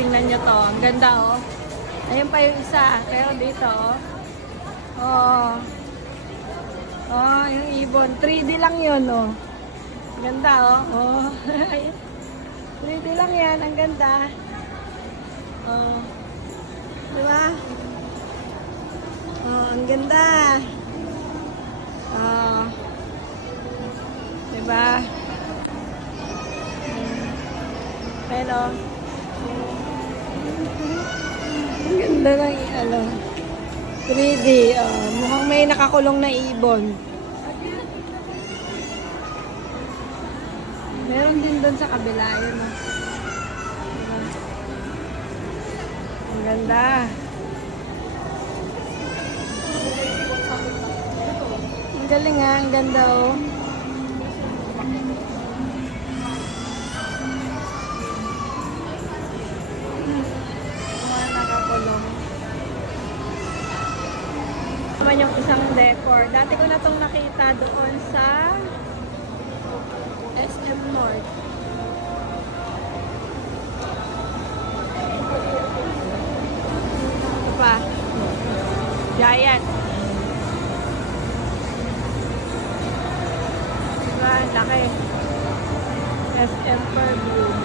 tingnan nyo to. Ang ganda, oh. Ayun pa yung isa. Pero dito, oh. Oh. Oh, yung ibon. 3D lang yun, oh. Ganda, oh. Oh. 3D lang yan. Ang ganda. Oh. Diba? Oh, ang ganda. Oh. Diba? Pero, ang ganda ng ano. 3D. Oh. Mukhang may nakakulong na ibon. Meron din doon sa kabila. Yun, oh. Diba? Ang ganda. Ang galing nga. Ang ganda, oh. Mga nakakulong. Naman yung isang decor. Dati ko na itong nakita doon sa SM North. Ito pa. Giant. Diba? Laki. SM Fairview.